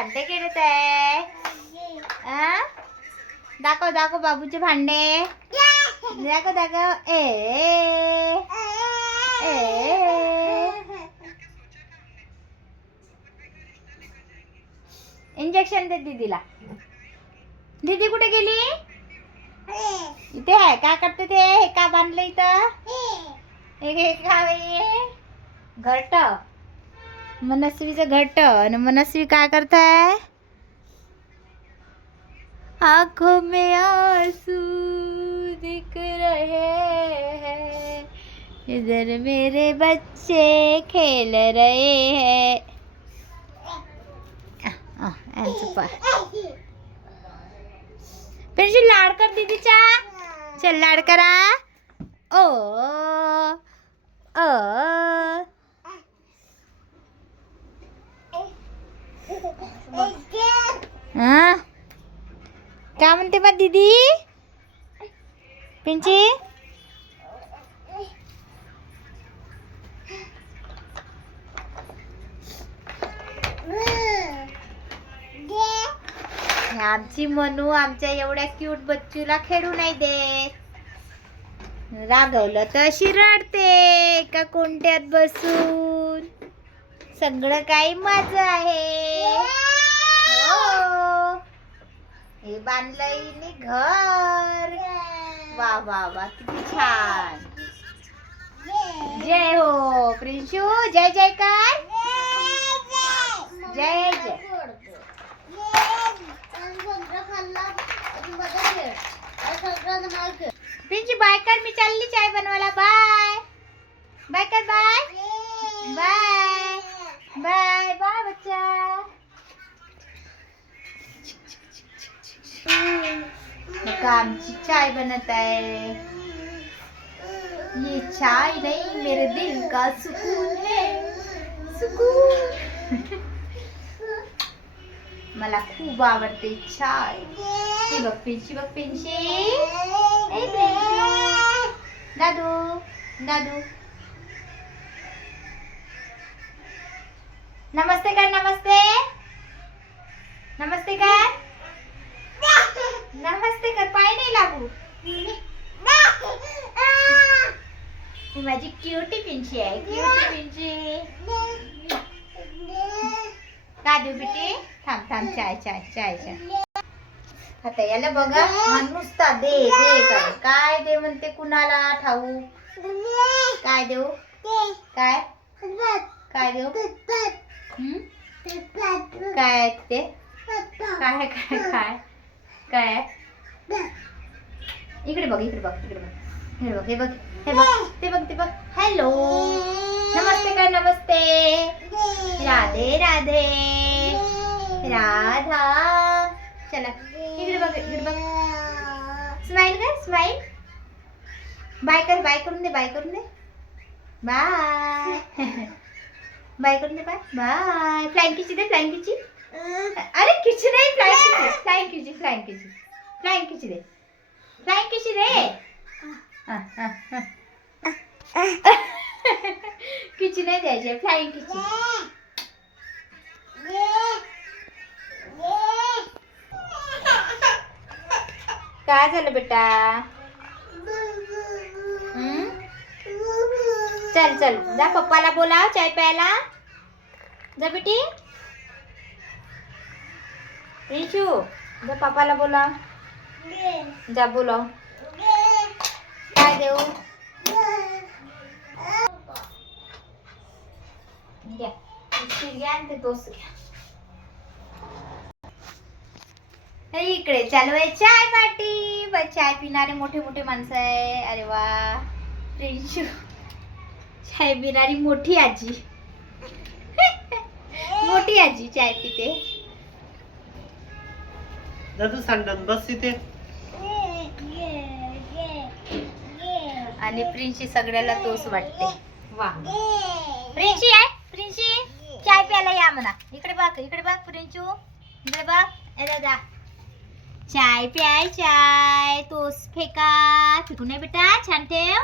भांडे खेळत आहे. दाखव दाखव बाबूचे भांडे. दाखव दाखव. ए इंजेक्शन दे दीदीला. दीदी कुठे गेली? इथे आहे. काय करते ते? हे का बांधलं इथं? हे काय घरट मनस्वीचं घरट. आणि मनस्वी काय करताय? आंखों में आंसू दिख रहे हैं, इधर मेरे बच्चे खेल रहे हैं. पेन्सिल लाड कर दीदीचा. चल लाड करा. ओ हाँ क्या म्हणते बा दीदी? पिंची आमची मनू आमच्या एवढ्या क्यूट बच्चूला खेळू नाही देत. रागवलं तर अशी रडते एका कोणत्यात बसून. सगळं काही माझं आहे. हो हे बांधलंय हिने घर. वा वा वा किती छान. जय हो प्रिंशू. जय जयकार. जय जय. प्रिंशू बाय कर. मी चालली चाय बनवायला. बाय बाय कर. बाय बाय बाय बाय बच्चा. आमची चाय बनत आहे. ये चाय नहीं मेरे दिल का सुकून है. सुकून. मला खूप आवडते चाय. ही बघ पिंशी. बघ पिंशी. ए पिंशी. दादू दादू. नमस्ते कर. नमस्ते नमस्ते कर. नमस्ते कर. पाय नाही लागू. ही माझी क्यूटी पिंची आहे. क्यूटी पिंची. काय देऊ बेटी? थांब थांब. चाय चाय चाय चाय. आता याला बघा. हा नुसता दे दे काय. काय दे म्हणते कुणाला ठाऊ. काय देऊ? काय काय देऊ? काय ते? काय काय काय काय? इकडे बघ. इकडे बघ. इकडे बघ. हे बघ. हे बघ. हे बघ. ते बघ. ते बघ. हॅलो. नमस्ते कर. नमस्ते. राधे राधे. राधा. चला इकडे बघ. इकडे बघ. स्माइल कर. स्माइल. बाय कर. बाय करून दे. बाय करून दे. बाय बाय करून दे. Bye bye. फ्लाइंग किची दे. फ्लाइंग किची. अरे किची नाही. फ्लाइंग किची. फ्लाइंग किची. फ्लाइंग किची दे. फ्लाइंग किची दे. किची नाही द्यायची. फ्लाइंग किची. काय झालं बेटा? चल चल जा पप्पाला बोलाव चाय प्यायला. जा बेटी. रिशू जा पप्पाला बोलाव. जा बोलाव. काय देऊ? घ्या. बिस्किट घ्या आणि ते टोस्ट घ्या. इकडे चालू आहे चाय पार्टी. चाय पिणारे मोठे मोठे माणसं आहे. अरे वा. प्रिंशू चाय पिणारी मोठी आजी. मोठी आजी चाय पिते. दादू सांडन बस इथे. आणि प्रिंशी सगळ्याला तोच वाटते. वा. प्रिंशी आहे. प्रिंशी चाय प्यायला या म्हणा. इकडे बघ. इकडे बघ प्रिंशू. इकडे बघ. अरे जा. चाय प्याय. चाय तोस फेका. फेकू नाही बेटा. छान ठेव.